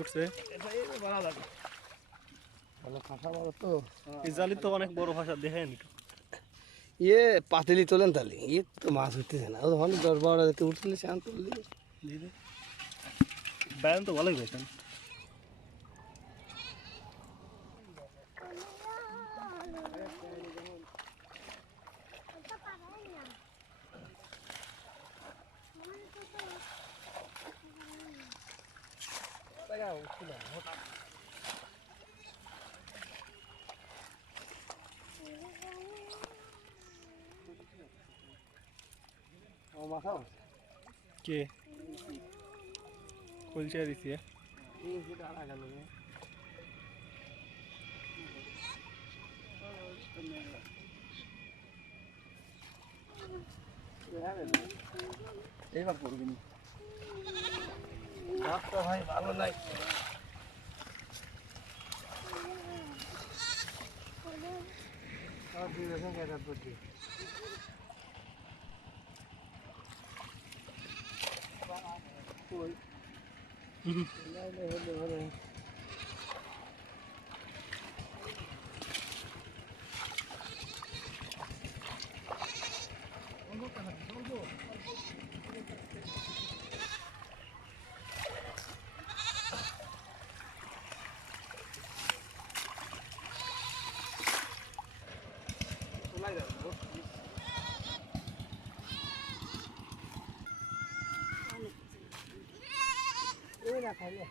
উঠছে এই জালি তো অনেক বড় ভাষা দেখেন ইয়ে পাতিলি তোলেন তাহলে ইয়ে তো মাছ উঠতেছে না ওখানে 10-12 যেতে উঠলে শান তুললি ব্যায়াম তো ভালোই পেয়েছেন কে কলচা দিছি এইবার করবি না ভাই ভালো নাই খাইলে